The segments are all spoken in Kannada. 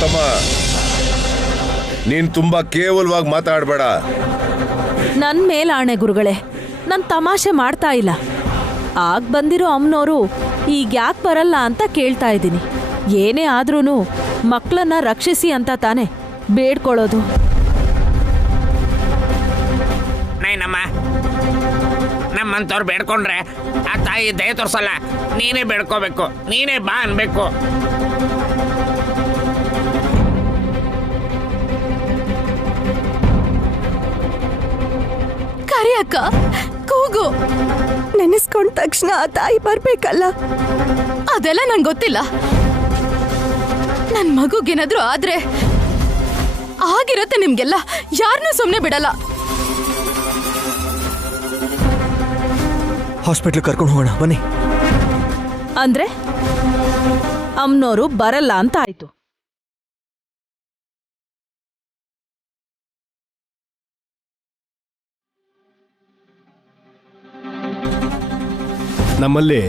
ತಮ್ಮ, ನೀನ್ ತುಂಬಾ ಕೇವಲವಾಗಿ ಮಾತಾಡಬೇಡ. ನನ್ ಮೇಲಾಣೆ ಗುರುಗಳೇ, ನಾನ್ ತಮಾಷೆ ಮಾಡ್ತಾ ಇಲ್ಲ. ಆಗ ಬಂದಿರೋ ಅಮ್ಮನವರು ಈಗ ಯಾಕೆ ಬರಲ್ಲ ಅಂತ ಕೇಳ್ತಾ ಇದ್ದೀನಿ. ಏನೇ ಆದ್ರೂ ಮಕ್ಕಳನ್ನ ರಕ್ಷಿಸಿ ಅಂತ ತಾನೆ ಬೇಡ್ಕೊಳ್ಳೋದು. ನಮ್ಮಂತವ್ರು ಬೇಡ್ಕೊಂಡ್ರೆ ಆ ತಾಯಿ ದಯ ತೋರ್ಸಲ್ಲ. ನೀನೇ ಬೇಡ್ಕೋಬೇಕು, ನೀನೇ ಬಾ ಅನ್ಬೇಕು. ಕರಿ ಅಕ್ಕ, ಕೂಗು. ನೆನೆಸ್ಕೊಂಡ ತಕ್ಷಣ ಆ ತಾಯಿ ಬರ್ಬೇಕಲ್ಲ. ಅದೆಲ್ಲ ನಂಗೆ ಗೊತ್ತಿಲ್ಲ. ನನ್ ಮಗುಗೇನಾದ್ರೂ ಆದ್ರೆ ಆಗಿರತ್ತೆ ನಿಮ್ಗೆಲ್ಲ. ಯಾರನ್ನೂ ಸುಮ್ನೆ ಬಿಡಲ್ಲ. ಹಾಸ್ಪಿಟ್ಲ್ ಕರ್ಕೊಂಡು ಹೋಗೋಣ ಬನ್ನಿ. ಅಂದ್ರೆ ಅಮ್ಮನವರು ಬರಲ್ಲ ಅಂತ ಆಯ್ತು. ನಮ್ಮಲ್ಲಿ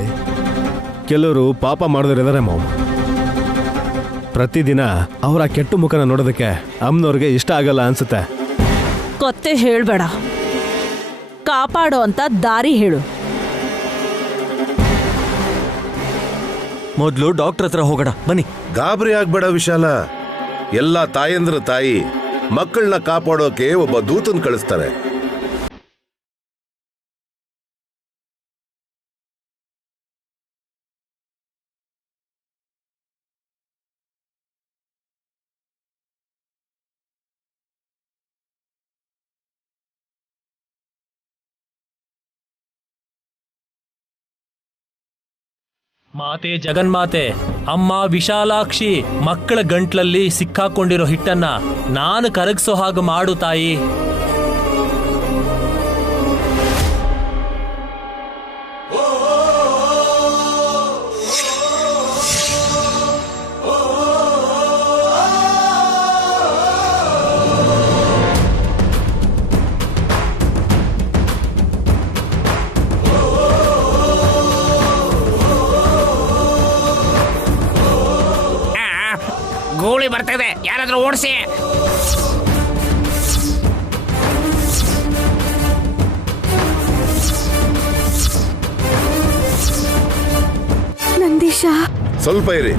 ಕೆಲವರು ಪಾಪ ಮಾಡಿದರಿದ್ದಾರೆ ಮಾವು. ಪ್ರತಿದಿನ ಅವರ ಕೆಟ್ಟ ಮುಖನ ನೋಡೋದಕ್ಕೆ ಅಮ್ಮನವ್ರಿಗೆ ಇಷ್ಟ ಆಗಲ್ಲ ಅನ್ಸುತ್ತೆ. ಕೊತ್ತೆ ಹೇಳ್ಬೇಡ, ಕಾಪಾಡೋ ಅಂತ ದಾರಿ ಹೇಳು. ಮೊದಲು ಡಾಕ್ಟರ್ ಹತ್ರ ಹೋಗೋಣ ಬನ್ನಿ. ಗಾಬರಿ ಆಗ್ಬೇಡ ವಿಶಾಲ. ಎಲ್ಲ ತಾಯಂದ್ರ ತಾಯಿ ಮಕ್ಕಳನ್ನ ಕಾಪಾಡೋಕೆ ಒಬ್ಬ ದೂತನ್ ಕಳಿಸ್ತಾರೆ. ಮಾತೆ ಜಗನ್ಮಾತೆ, ಅಮ್ಮ ವಿಶಾಲಾಕ್ಷಿ, ಮಕ್ಕಳ ಗಂಟ್ಲಲ್ಲಿ ಸಿಕ್ಕಾಕೊಂಡಿರೋ ಹಿಟ್ಟನ್ನ ನಾನು ಕರಗಿಸೋ ಹಾಗೆ ಮಾಡು ತಾಯಿ. ಗೂಳಿ ಬರ್ತಿದೆ, ಯಾರಾದ್ರೂ ಓಡಿಸಿ. ನಂದೀಶ, ಸ್ವಲ್ಪ ಇರಿ.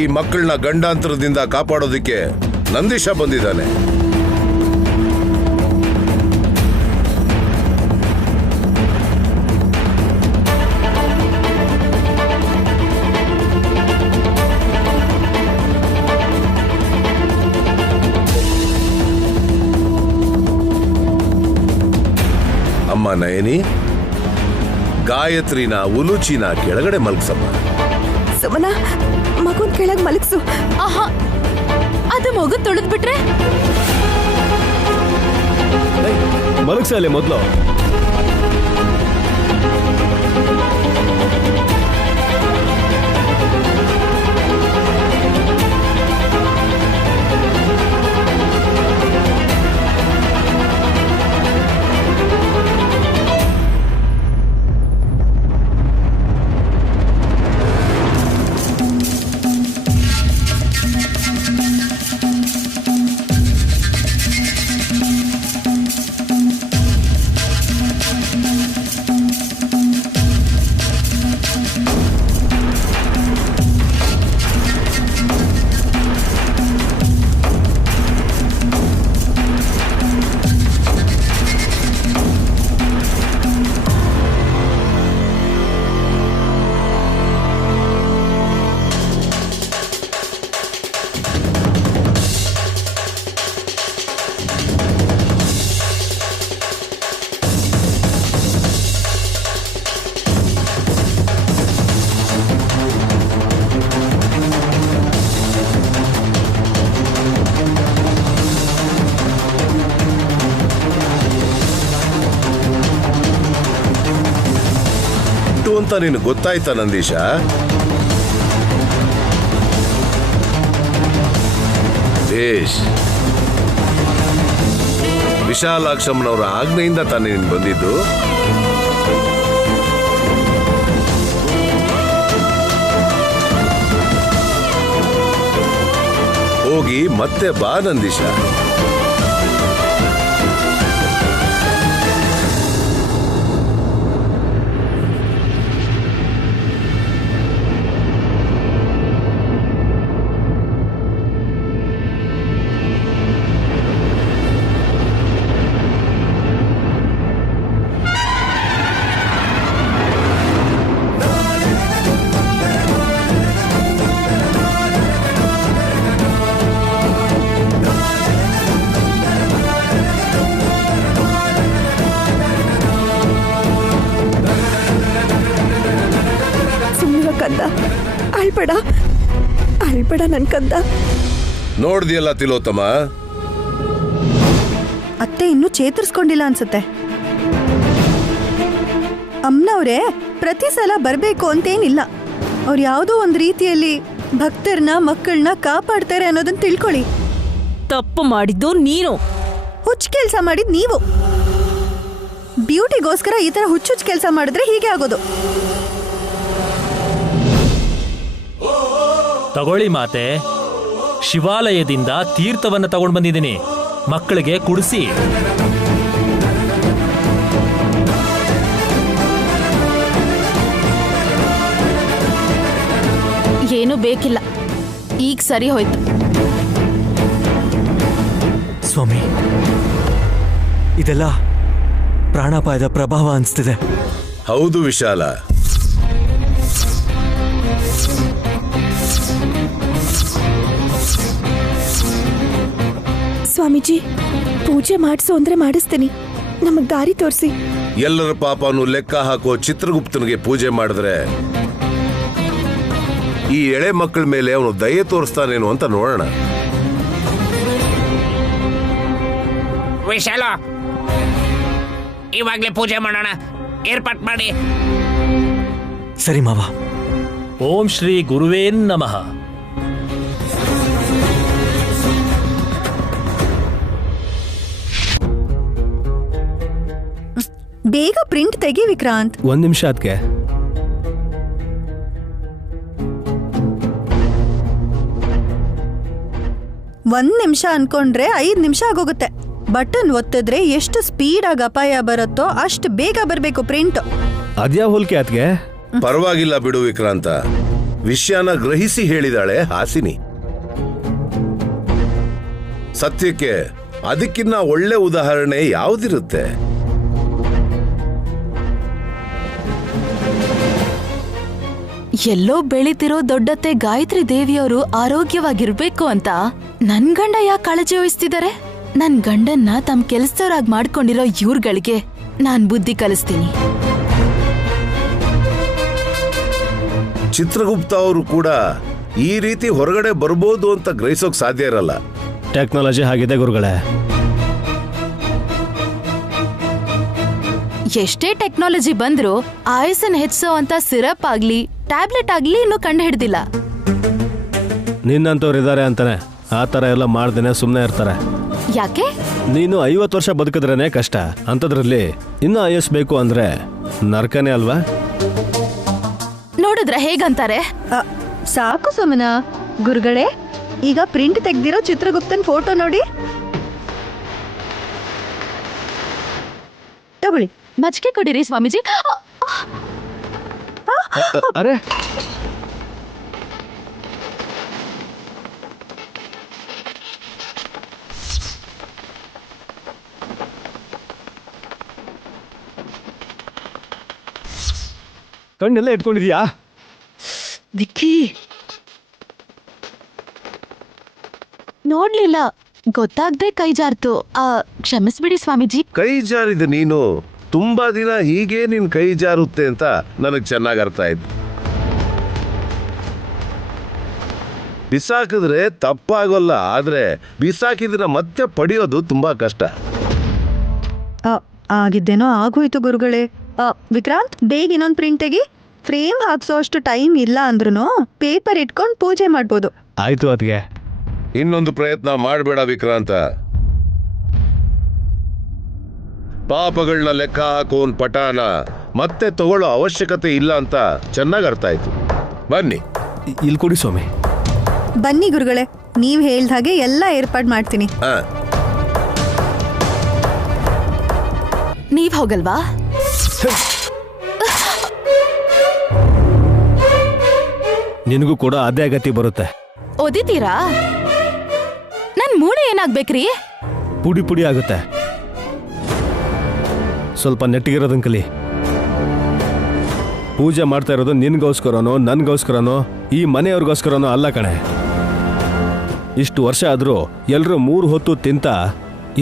ಈ ಮಕ್ಕಳನ್ನ ಗಂಡಾಂತರದಿಂದ ಕಾಪಾಡೋದಿಕ್ಕೆ ನಂದೀಶ ಬಂದಿದ್ದಾನೆ. ಅಮ್ಮ ನಯನಿ, ಗಾಯತ್ರಿನ ಉಲುಚಿನ ಕೆಳಗಡೆ ಮಲಗ್ಸಮ್ಮ. ಸುಮನ, ಮಗುನ್ ಕೆಳಗ್ ಮಲಗ್ಸು. ಆಹಾ, ಅದು ಮಗು ತೊಳೆದ್ಬಿಟ್ರೆ ಮಲಗ್ಸಲೆ ಮೊದಲು. ಅಂತ ನೀನು ಗೊತ್ತಾಯ್ತಾ ನಂದೀಶ? ಬೇಷ್. ವಿಶಾಲಾಕ್ಷಮ್ಮನವರ ಆಜ್ಞೆಯಿಂದ ತಾನೇ ನೀನು ಬಂದಿದ್ದು. ಹೋಗಿ ಮತ್ತೆ ಬಾ ನಂದೀಶ. ಕಂದ, ಅಳ್ಬೇಡ ನನ್ ಕಂದ. ನೋಡ್ದಿಯಲ್ಲ ತಿಲೋತ್ತಮ, ಅತ್ತೆ ಇನ್ನೂ ಚೇತರಿಸ್ಕೊಂಡಿಲ್ಲ ಅನ್ಸುತ್ತೆ. ಅಮ್ಮನವ್ರೆ ಪ್ರತಿ ಸಲ ಬರ್ಬೇಕು ಅಂತೇನಿಲ್ಲ. ಅವ್ರು ಯಾವುದೋ ಒಂದು ರೀತಿಯಲ್ಲಿ ಭಕ್ತರನ್ನ ಮಕ್ಕಳನ್ನ ಕಾಪಾಡ್ತಾರೆ ಅನ್ನೋದನ್ನ ತಿಳ್ಕೊಳ್ಳಿ. ತಪ್ಪು ಮಾಡಿದ್ದು ನೀನು. ಹುಚ್ಚು ಕೆಲಸ ಮಾಡಿದ್ ನೀವು. ಬ್ಯೂಟಿಗೋಸ್ಕರ ಈ ತರ ಹುಚ್ಚುಚ್ಚು ಕೆಲಸ ಮಾಡಿದ್ರೆ ಹೀಗೆ ಆಗೋದು. ತಗೊಳ್ಳಿ ಮಾತೆ, ಶಿವಾಲಯದಿಂದ ತೀರ್ಥವನ್ನ ತಗೊಂಡು ಬಂದಿದ್ದೀನಿ, ಮಕ್ಕಳಿಗೆ ಕುಡಿಸಿ. ಏನು ಬೇಕಿಲ್ಲ, ಈಗ ಸರಿ ಹೋಯ್ತು. ಸ್ವಾಮಿ, ಇದೆಲ್ಲ ಪ್ರಾಣಾಪಾಯದ ಪ್ರಭಾವ ಅನಿಸ್ತಿದೆ. ಹೌದು ವಿಶಾಲ. ಸ್ವಾಮೀಜಿ, ಪೂಜೆ ಮಾಡಿಸು ಅಂದ್ರೆ ಮಾಡಿಸ್ತೀನಿ. ನಮಗ್ ದಾರಿ ತೋರಿಸಿ. ಎಲ್ಲರ ಪಾಪನು ಲೆಕ್ಕ ಹಾಕೋ ಚಿತ್ರಗುಪ್ತನಿಗೆ ಪೂಜೆ ಮಾಡಿದ್ರೆ ಈ ಎಳೆ ಮಕ್ಕಳ ಮೇಲೆ ಅವನು ದಯೆ ತೋರಿಸ್ತಾನೇನು ಅಂತ ನೋಡೋಣ. ವಿಶಾಲ, ಇವಾಗ್ಲೇ ಪೂಜೆ ಮಾಡೋಣ, ಏರ್ಪಾಟ್ ಮಾಡಿ. ಸರಿ ಮಾವ. ಓಂ ಶ್ರೀ ಗುರುವೇ ನಮಃ. ಬೇಗ ಪ್ರಿಂಟ್ ತೆಗಿ ವಿಕ್ರಾಂತ್. 1 ನಿಮಿಷ ಅದಕ್ಕೆ. ಒಂದ್ ನಿಮಿಷ ಅನ್ಕೊಂಡ್ರೆ 5 ನಿಮಿಷ ಆಗೋಗುತ್ತೆ. ಬಟನ್ ಒತ್ತಿದ್ರೆ ಎಷ್ಟು ಸ್ಪೀಡ್ ಆಗಿ ಅಪಾಯ ಬರುತ್ತೋ ಅಷ್ಟು ಬೇಗ ಬರ್ಬೇಕು ಪ್ರಿಂಟ್. ಅದ್ಯಾ ಹೋಲ್ಕೆ ಅದಕ್ಕೆ. ಪರವಾಗಿಲ್ಲ ಬಿಡು ವಿಕ್ರಾಂತ, ವಿಷಯನ ಗ್ರಹಿಸಿ ಹೇಳಿದಾಳೆ ಹಾಸಿನಿ. ಸತ್ಯಕ್ಕೆ ಅದಕ್ಕಿನ್ನ ಒಳ್ಳೆ ಉದಾಹರಣೆ ಯಾವುದಿರುತ್ತೆ? ಎಲ್ಲೋ ಬೆಳಿತಿರೋ ದೊಡ್ಡತ್ತೆ ಗಾಯತ್ರಿ ದೇವಿಯವರು ಆರೋಗ್ಯವಾಗಿರ್ಬೇಕು ಅಂತ ನನ್ ಗಂಡ ಯಾಕೆ ಕಾಳಜಿ ವಹಿಸ್ತಿದ್ದಾರೆ? ನನ್ ಗಂಡನ್ನ ತಮ್ಮ ಕೆಲ್ಸದವ್ರಾಗ್ ಮಾಡ್ಕೊಂಡಿರೋ ಇವ್ರುಗಳಿಗೆ ನಾನ್ ಬುದ್ಧಿ ಕಲಿಸ್ತೀನಿ. ಚಿತ್ರಗುಪ್ತ ಅವರು ಕೂಡ ಈ ರೀತಿ ಹೊರಗಡೆ ಬರ್ಬೋದು ಅಂತ ಗ್ರಹಿಸೋಕ್ ಸಾಧ್ಯ ಇರಲ್ಲ. ಟೆಕ್ನಾಲಜಿ ಆಗಿದೆ ಗುರುಗಳೇ. ಎಷ್ಟೇ ಟೆಕ್ನಾಲಜಿ ಬಂದ್ರೂ ಆಯಸ್ಸನ್ ಹೆಚ್ಚೋ ಅಂತ ಸಿರಪ್ ಆಗ್ಲಿ ಟ್ಯಾಬ್ಲೆಟ್ ಆಗ್ಲಿ ಇನ್ನೂ ಕಂಡು ಹಿಡ್ದಿಲ್ಲ. ನಿನ್ನಂತವ್ರು ಇದ್ದಾರೆ ಅಂತಾನೆ ಆ ತರ ಎಲ್ಲ ಮಾಡ್ದೇನೆ ಸುಮ್ಮನೆ ಇರ್ತಾರೆ. ಯಾಕೆ? ನೀನು 50 ವರ್ಷ ಬದುಕಿದ್ರೇನೆ ಕಷ್ಟ, ಅಂಥದ್ರಲ್ಲಿ ಇನ್ನೂ ಆಯಸ್ಬೇಕು ಅಂದ್ರೆ ನರ್ಕನೇ ಅಲ್ವಾ? ನೋಡಿದ್ರ ಹೇಗಂತಾರೆ? ಸಾಕು ಸುಮನ. ಗುರುಗಳೇ, ಈಗ ಪ್ರಿಂಟ್ ತೆಗ್ದಿರೋ ಚಿತ್ರಗುಪ್ತನ್ ಫೋಟೋ ನೋಡಿ. ತಗೊಳ್ಳಿ. ಮಜ್ಜಿಗೆ ಕೊಡಿರಿ ಸ್ವಾಮೀಜಿ. ಅರೆ, ಕಣ್ಣೆಲ್ಲ ಇಟ್ಕೊಂಡಿದ್ಯಾ? ವಿಕ್ಕಿ, ನೋಡ್ಲಿಲ್ಲ, ಗೊತ್ತಾಗ್ದೆ ಕೈ ಜಾರ್ತು. ಕ್ಷಮಿಸ್ಬಿಡಿ ಸ್ವಾಮೀಜಿ. ಕೈ ಜಾರಿದ ನೀನು ತುಂಬಾ ದಿನ ಹೀಗೆ ನಿನ್ ಕೈ ಜಾರುತ್ತೆ ಅಂತ ನನಗ್ ಚೆನ್ನಾಗ್ ಅರ್ಥ ಆಯ್ತು. ಬಿಸಾಕಿದ್ರೆ ತಪ್ಪಾಗೋಲ್ಲ, ಆದ್ರೆ ಬಿಸಾಕಿದ್ರೆ ಮತ್ತೆ ಪಡೆಯೋದು ತುಂಬಾ ಕಷ್ಟ. ಆಗಿದ್ದೇನೋ ಆಗೋಯ್ತು ಗುರುಗಳೇ. ವಿಕ್ರಾಂತ್, ಬೇಗ ಇನ್ನೊಂದು ಪ್ರಿಂಟ್ ತೆಗಿ. ಫ್ರೇಮ್ ಹಾಕ್ಸೋ ಅಷ್ಟು ಟೈಮ್ ಇಲ್ಲ ಅಂದ್ರೂ ಪೇಪರ್ ಇಟ್ಕೊಂಡು ಪೂಜೆ ಮಾಡ್ಬೋದು. ಆಯ್ತು ಅದಕ್ಕೆ. ಇನ್ನೊಂದು ಪ್ರಯತ್ನ ಮಾಡಬೇಡ ವಿಕ್ರಾಂತ. ಪಾಪಗಳನ್ನ ಲೆಕ್ಕ ಹಾಕೋನ್ ಪಟಾನ ಮತ್ತೆ ತಗೊಳ್ಳೋ ಅವಶ್ಯಕತೆ ಇಲ್ಲ ಅಂತ ಚೆನ್ನಾಗಿ ಅರ್ಥ ಆಯ್ತು. ಬನ್ನಿ. ಇಲ್ಲಿ ಕೊಡಿ ಸ್ವಾಮಿ. ಬನ್ನಿ ಗುರುಗಳೇ, ನೀವ್ ಹೇಳ್ದ ಹಾಗೆ ಎಲ್ಲ ಏರ್ಪಾಡ್ ಮಾಡ್ತೀನಿ. ಹಾ, ನೀವ್ ಹೋಗಲ್ವಾ? ನಿನಗೂ ಕೂಡ ಅದೇ ಗತಿ ಬರುತ್ತೆ. ಓದಿತೀರಾ? ನನ್ ಮೂಳೆ ಏನಾಗ್ಬೇಕ್ರಿ? ಪುಡಿ ಪುಡಿ ಆಗುತ್ತೆ. ಸ್ವಲ್ಪ ನೆಟ್ಟಿಗಿರೋದನ್ ಕಲಿ. ಪೂಜೆ ಮಾಡ್ತಾ ಇರೋದು ನಿನ್ಗೋಸ್ಕರನೋ ನನ್ಗೋಸ್ಕರನೋ ಈ ಮನೆಯವ್ರಿಗೋಸ್ಕರನೋ ಅಲ್ಲ ಕಣೆ. ಇಷ್ಟು ವರ್ಷ ಆದ್ರೂ ಎಲ್ರೂ 3 ಹೊತ್ತು ತಿಂತ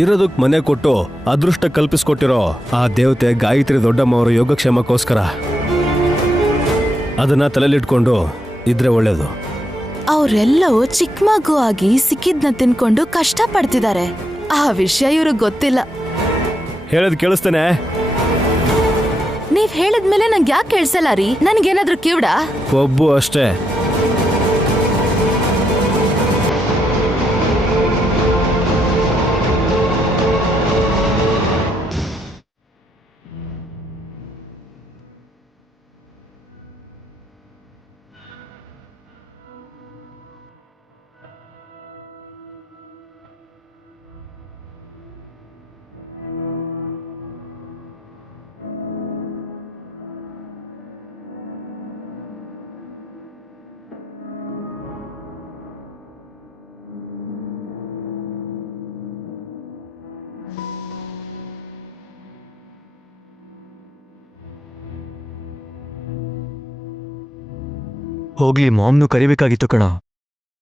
ಇರೋದಕ್ ಮನೆ ಕೊಟ್ಟು ಅದೃಷ್ಟ ಕಲ್ಪಿಸ್ಕೊಟ್ಟಿರೋ ಆ ದೇವತೆ ಗಾಯತ್ರಿ ದೊಡ್ಡಮ್ಮವರ ಯೋಗಕ್ಷೇಮಕ್ಕೋಸ್ಕರ. ಅದನ್ನ ತಲೆಲಿಟ್ಕೊಂಡು ಇದ್ರೆ ಒಳ್ಳೇದು. ಅವ್ರೆಲ್ಲವೂ ಚಿಕ್ಕ ಮಗು ಆಗಿ ಸಿಕ್ಕಿದ್ನ ತಿನ್ಕೊಂಡು ಕಷ್ಟ ಪಡ್ತಿದ್ದಾರೆ. ಆ ವಿಷಯ ಇವ್ರಿಗೆ ಗೊತ್ತಿಲ್ಲ. ಹೇಳದ್ ಕೇಳಿಸ್ತೇನೆ? ನೀವ್ ಹೇಳಿದ್ಮೇಲೆ ನಂಗೆ ಯಾಕೆ ಕೇಳ್ಸಲ್ಲ ರೀ? ನನ್ಗೇನಾದ್ರೂ ಕಿವಿಡ? ಕೊಬ್ಬು ಅಷ್ಟೇ. ಹೋಗ್ಲಿ, ಮಾಮ್ನು ಕರಿಬೇಕಾಗಿತ್ತು ಕಣ.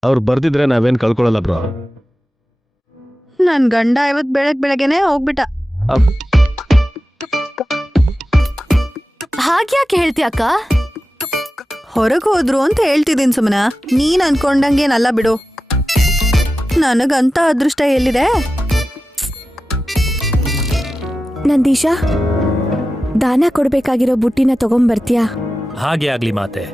ಅವ್ರು ಬರ್ದಿದ್ರೆ ನಾವೇನ್ ಕಳ್ಕೊಳಲ್ಲ ಬ್ರೋ. ನನ್ ಗಂಡ ಇವತ್ ಬೆಳಗ್ಗೆನೆ ಹೋಗ್ಬಿಟ್ಟ. ಹಾಗ್ಯಾಕೆ ಹೇಳ್ತೀಯಕ್ಕ? ಹೊರಗ್ ಹೋದ್ರು ಅಂತ ಹೇಳ್ತಿದ್ದೀನಿ ಸುಮನ. ನೀನ್ ಅನ್ಕೊಂಡಂಗೇನಲ್ಲ ಬಿಡು. ನನಗಂತ ಅದೃಷ್ಟ ಎಲ್ಲಿದೆ? ನಂದೀಶಾ, ದಾನ ಕೊಡ್ಬೇಕಾಗಿರೋ ಬುಟ್ಟಿನ ತಗೊಂಬರ್ತೀಯಾ? ಹಾಗೆ ಆಗ್ಲಿ ಮಾತೆ.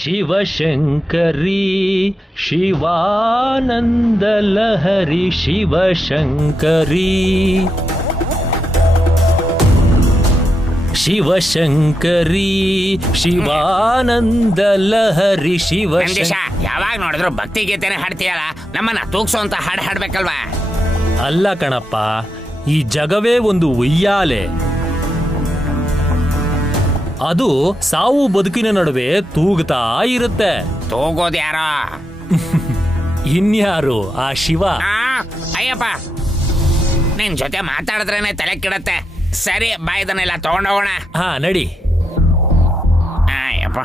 ಶಿವಶಂಕರಿ ಶಿವಾನಂದ ಲಹರಿ ಶಿವಶಂಕರಿ ಶಿವಶಂಕರಿ ಶಿವಾನಂದ ಲಹರಿ ನಂದೀಶ, ಯಾವಾಗ ನೋಡಿದ್ರು ಭಕ್ತಿ ಗೀತೆನೆ ಹಾಡ್ತೀಯಲ್ಲ, ನಮ್ಮನ್ನ ತೂಗ್ಸೋ ಅಂತ ಹಾಡು ಹಾಡ್ಬೇಕಲ್ವಾ? ಅಲ್ಲ ಕಣಪ್ಪ, ಈ ಜಗವೇ ಒಂದು ಉಯ್ಯಾಲೆ. ಅದು ಸಾವು ಬದುಕಿನ ನಡುವೆ ತೂಗುತ್ತಾ ಇರುತ್ತೆ. ತೂಗೋದು ಯಾರೋ? ಇನ್ಯಾರು? ಆ ಶಿವ. ಅಯ್ಯಪ್ಪ, ನಿನ್ ಜೊತೆ ಮಾತಾಡಿದ್ರೇನೆ ತಲೆ ಕೆಡತ್ತೆ. ಸರಿ, ಬಾ, ಇದನ್ನೆಲ್ಲ ತಗೊಂಡೋಗೋಣ. ಹಾ, ನಡಿ. ಅಯ್ಯಪ್ಪ.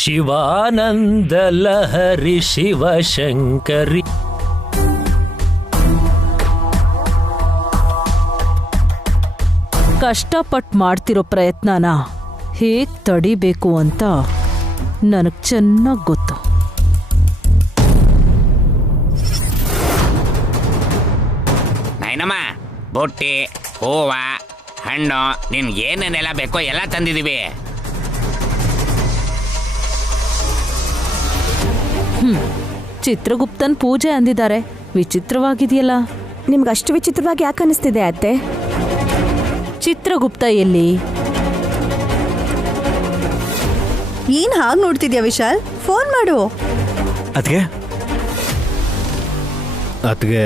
ಶಿವಾನಂದ ಲಹರಿ ಶಿವಶಂಕರಿ. ಕಷ್ಟಪಟ್ಟು ಮಾಡ್ತಿರೋ ಪ್ರಯತ್ನನ ಹೇಗ್ ತಡಿಬೇಕು ಅಂತ ನನಗ್ ಚೆನ್ನಾಗ್ ಗೊತ್ತು. ನೈನಮ್ಮ, ಬುಟ್ಟಿ, ಹೂವ, ಹಣ್ಣು, ನಿನ್ಗೆ ಏನೇನೆಲ್ಲ ಬೇಕೋ ಎಲ್ಲ ತಂದಿದೀವಿ. ಚಿತ್ರಗುಪ್ತನ್ ಪೂಜೆ ಅಂದಿದ್ದಾರೆ. ವಿಚಿತ್ರವಾಗಿದೆಯಲ್ಲ. ನಿಮ್ಗಷ್ಟು ವಿಚಿತ್ರವಾಗಿ ಯಾಕೆ ಅನಿಸ್ತಿದೆ ಅತ್ತೆ? ಚಿತ್ರಗುಪ್ತ ಎಲ್ಲಿ? ಏನ್ ಹಾಗೆ ನೋಡ್ತಿದ್ಯಾ ವಿಶಾಲ್? ಫೋನ್ ಮಾಡು. ಅತ್ಗೆ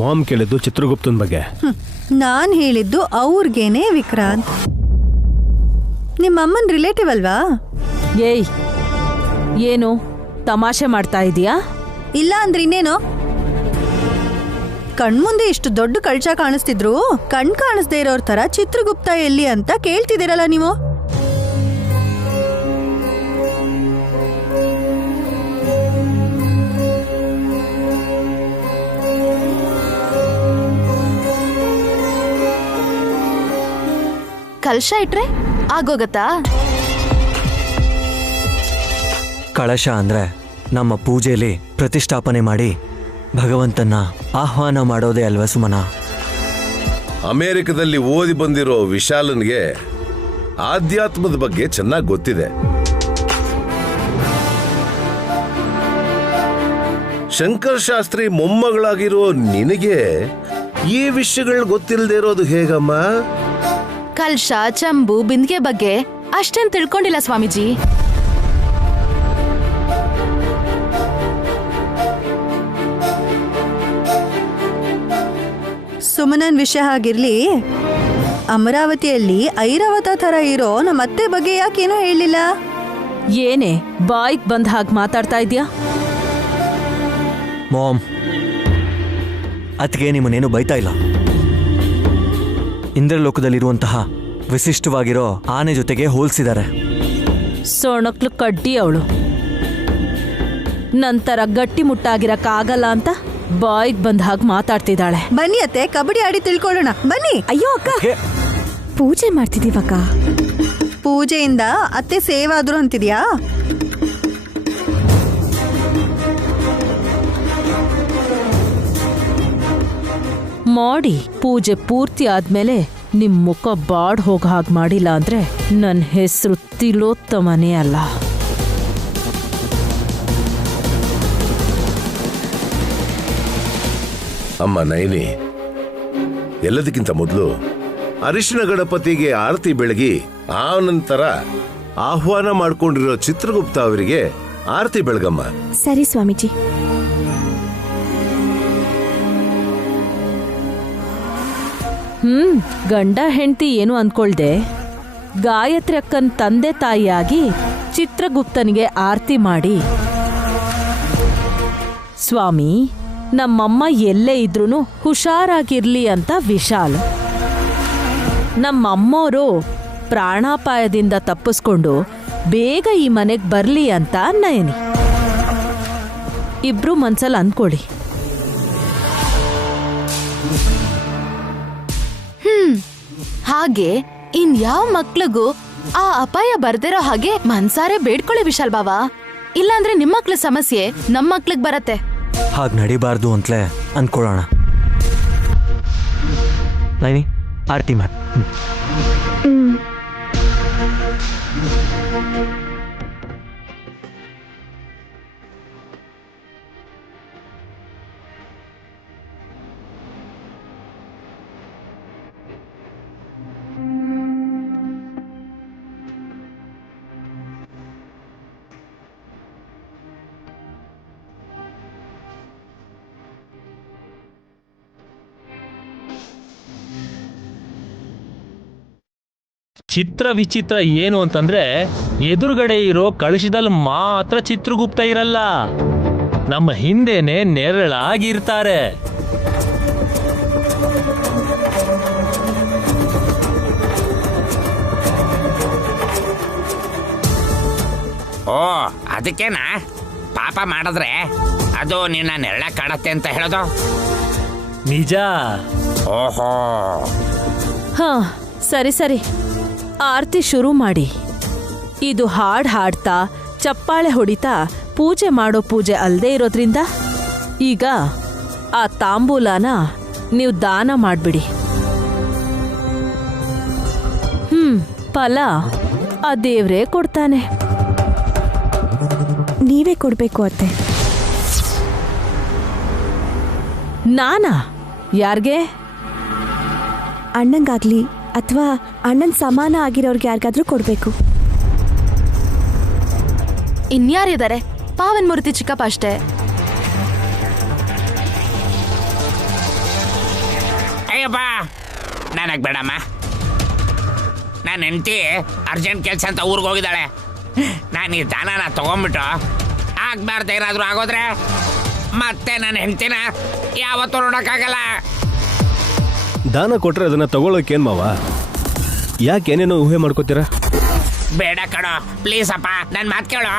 ಮಾಮ್ ಕೇಳಿದ್ದು ಚಿತ್ರಗುಪ್ತನ್ ಬಗ್ಗೆ. ನಾನ್ ಹೇಳಿದ್ದು ಅವ್ರಿಗೇನೆ ವಿಕ್ರಾಂತ್. ನಿಮ್ಮಮ್ಮನ್ ರಿಲೇಟಿವ್ ಅಲ್ವಾ? ಏಯ್, ಏನು ತಮಾಷೆ ಮಾಡ್ತಾ ಇದೀಯಾ? ಇಲ್ಲ ಅಂದ್ರೆ ಇನ್ನೇನು? ಕಣ್ಮುಂದೆ ಇಷ್ಟು ದೊಡ್ಡ ಕಳ್ಚ ಕಾಣಿಸ್ತಿದ್ರು ಕಣ್ ಕಾಣಿಸ್ದೇ ಇರೋರ್ ತರ ಚಿತ್ರಗುಪ್ತ ಎಲ್ಲಿ ಅಂತ ಕೇಳ್ತಿದ್ದೀರಲ್ಲ ನೀವು. ಕಲಶ ಇಟ್ರೆ ಆಗೋಗತ್ತಾ? ಕಳಶ ಅಂದ್ರೆ ನಮ್ಮ ಪೂಜೆಯಲ್ಲಿ ಪ್ರತಿಷ್ಠಾಪನೆ ಮಾಡಿ ಭಗವಂತನ ಆಹ್ವಾನ ಮಾಡೋದೇ ಅಲ್ವಾ ಸುಮನ? ಅಮೆರಿಕದಲ್ಲಿ ಓದಿ ಬಂದಿರೋ ವಿಶಾಲನ್ಗೆ ಆಧ್ಯಾತ್ಮದ ಬಗ್ಗೆ ಚೆನ್ನಾಗಿ ಗೊತ್ತಿದೆ. ಶಂಕರ್ ಶಾಸ್ತ್ರಿ ಮೊಮ್ಮಗಳಾಗಿರೋ ನಿನಗೆ ಈ ವಿಷಯಗಳು ಗೊತ್ತಿಲ್ಲದೆ ಇರೋದು ಹೇಗಮ್ಮ? ಕಲ್ಶ, ಚಂಬು, ಬಿಂದಿಗೆ ಬಗ್ಗೆ ಅಷ್ಟೇನ್ ತಿಳ್ಕೊಂಡಿಲ್ಲ ಸ್ವಾಮೀಜಿ. ಸುಮನನ್ ವಿಷಯ ಆಗಿರ್ಲಿ, ಅಮರಾವತಿಯಲ್ಲಿ ಐರಾವತ ತರ ಇರೋ ನಮ್ಮ ಅತ್ತೆ ಬಗ್ಗೆ ಯಾಕೇನೋ ಹೇಳಿಲ್ಲ? ಏನೇ ಬಾಯ್ಗ್ ಬಂದ್ ಹಾಗೆ ಮಾತಾಡ್ತಾ ಇದ್ಯಾ? ಮಾಮ್, ಅದಕ್ಕೆ ನಿಮ್ಮನ್ನೇನು ಬೈತಾ ಇಲ್ಲ. ಇಂದ್ರಲೋಕದಲ್ಲಿರುವಂತಹ ವಿಶಿಷ್ಟವಾಗಿರೋ ಆನೆ ಜೊತೆಗೆ ಹೋಲಿಸಿದ್ದಾರೆ. ಸೊಣಕ್ಲು ಕಡ್ಡಿ ಅವಳು. ನಂತರ ಗಟ್ಟಿ ಮುಟ್ಟಾಗಿರಕ್ಕಾಗಲ್ಲ ಅಂತ ಬಾಯ್ಗ್ ಬಂದ್ ಹಾಗೆ ಮಾತಾಡ್ತಿದ್ದಾಳೆ. ಬನ್ನಿ ಅತ್ತೆ, ಕಬಡ್ಡಿ ಆಡಿ ತಿಳ್ಕೊಳ್ಳೋಣ ಬನ್ನಿ. ಅಯ್ಯೋ ಅಕ್ಕ, ಪೂಜೆ ಮಾಡ್ತಿದೀವಕ್ಕ. ಪೂಜೆಯಿಂದ ಅತ್ತೆ ಸೇವ್ ಆದ್ರು ಅಂತಿದ್ಯಾ? ಮಾಡಿ ಪೂಜೆ ಪೂರ್ತಿ ಆದ್ಮೇಲೆ ನಿಮ್ ಮುಖ ಬಾಡ್ ಹೋಗ ಹಾಗೆ ಮಾಡಿಲ್ಲ ಅಂದ್ರೆ ನನ್ನ ಹೆಸರು ತಿಲೋತ್ತಮನೇ ಅಲ್ಲ. ಅಮ್ಮ ನೈನಿ, ಎಲ್ಲದಕ್ಕಿಂತ ಮೊದಲು ಅರಿಶಿನ ಗಣಪತಿಗೆ ಆರತಿ ಬೆಳಗಿ ಆ ನಂತರ ಆಹ್ವಾನ ಮಾಡ್ಕೊಂಡಿರೋ ಚಿತ್ರಗುಪ್ತ ಅವರಿಗೆ ಆರತಿ ಬೆಳಗಮ್ಮ. ಸರಿ ಸ್ವಾಮೀಜಿ. ಗಂಡ ಹೆಂಡತಿ ಏನು ಅನ್ಕೊಳ್ದೆ ಗಾಯತ್ರಿ ಅಕ್ಕನ್ ತಂದೆ ತಾಯಿಯಾಗಿ ಚಿತ್ರಗುಪ್ತನಿಗೆ ಆರತಿ ಮಾಡಿ, ಸ್ವಾಮಿ ನಮ್ಮಮ್ಮ ಎಲ್ಲೇ ಇದ್ರೂ ಹುಷಾರಾಗಿರ್ಲಿ ಅಂತ ವಿಶಾಲ್, ನಮ್ಮಮ್ಮೋರು ಪ್ರಾಣಾಪಾಯದಿಂದ ತಪ್ಪಿಸ್ಕೊಂಡು ಬೇಗ ಈ ಮನೆಗೆ ಬರ್ಲಿ ಅಂತ ನಯನಿ. ಇಬ್ರು ಮನ್ಸಲ್ಲಿ ಅಂದ್ಕೊಳ್ಳಿ. ಹಾಗೆ ಇನ್ಯಾವ ಮಕ್ಳಿಗೂ ಆ ಅಪಾಯ ಬರ್ದಿರೋ ಹಾಗೆ ಮನ್ಸಾರೆ ಬೇಡ್ಕೊಳ್ಳಿ ವಿಶಾಲ್ ಬಾವ. ಇಲ್ಲಾಂದ್ರೆ ನಿಮ್ಮ ಮಕ್ಳ ಸಮಸ್ಯೆ ನಮ್ಮ ಮಕ್ಳಿಗೆ ಬರತ್ತೆ. ಹಾಗೆ ನಡಿಬಾರ್ದು ಅಂತಲೇ ಅಂದ್ಕೊಳ್ಳೋಣ. ನೈನಿ, ಆರತಿ ಮಾಡಿ. ಚಿತ್ರ ವಿಚಿತ್ರ ಏನು ಅಂತಂದ್ರೆ, ಎದುರುಗಡೆ ಇರೋ ಕಳಶದಲ್ಲಿ ಮಾತ್ರ ಚಿತ್ರಗುಪ್ತ ಇರಲ್ಲ, ನಮ್ಮ ಹಿಂದೆನೆ ನೆರಳಾಗಿರ್ತಾರೆ. ಓ ಅದಕ್ಕೇನಾ ಪಾಪ ಮಾಡಿದ್ರೆ ಅದು ನಿನ್ನ ನೆರಳ ಕಾಡತ್ತೆ ಅಂತ ಹೇಳೋದು? ನಿಜ. ಓಹೋ, ಹಾ ಸರಿ ಸರಿ, ಆರತಿ ಶುರು ಮಾಡಿ. ಇದು ಹಾಡ್ ಹಾಡ್ತಾ ಚಪ್ಪಾಳೆ ಹೊಡಿತಾ ಪೂಜೆ ಮಾಡೋ ಪೂಜೆ ಅಲ್ಲದೆ ಇರೋದ್ರಿಂದ ಈಗ ಆ ತಾಂಬೂಲನ ನೀವು ದಾನ ಮಾಡ್ಬಿಡಿ. ಫಲ ಆ ದೇವ್ರೇ ಕೊಡ್ತಾನೆ. ನೀವೇ ಕೊಡ್ಬೇಕು ಅತ್ತೆ. ನಾನಾ? ಯಾರ್ಗೆ? ಅಣ್ಣಂಗಾಗ್ಲಿ ಅಥವಾ ಅಣ್ಣನ್ ಸಮಾನ ಆಗಿರೋರ್ಗೆ ಯಾರಿಗಾದ್ರೂ ಕೊಡ್ಬೇಕು. ಇನ್ಯಾರಿದ್ದಾರೆ? ಪಾವನ್ ಮೂರ್ತಿ ಚಿಕ್ಕಪ್ಪ ಅಷ್ಟೇ. ಅಯ್ಯಪ್ಪ ನನಗೆ ಬೇಡಮ್ಮ. ನನ್ನ ಹೆಂಡತಿ ಅರ್ಜೆಂಟ್ ಕೆಲಸ ಅಂತ ಊರಿಗೆ ಹೋಗಿದ್ದಾಳೆ. ನಾನು ಈ ದಾನನ ತಗೊಂಡ್ಬಿಟ್ಟು ಆಗ್ಬಾರ್ದು ಏನಾದರೂ ಆಗೋದ್ರೆ ಮತ್ತೆ ನನ್ನ ಹೆಂಡತಿನ ಯಾವತ್ತೂ ನೋಡೋಕ್ಕಾಗಲ್ಲ. ದಾನ ಕೊಟ್ರೆ ಅದನ್ನ ತಗೊಳ್ಳೋಕೇನ್ ಮಾವ? ಯಾಕೆ ಏನೇನೋ ಊಹೆ ಮಾಡ್ಕೋತೀರಾ? ಬೇಡ ಕಣೋ, ಪ್ಲೀಸ್ ಅಪ್ಪ, ನನ್ನ ಮಾತು ಕೇಳು.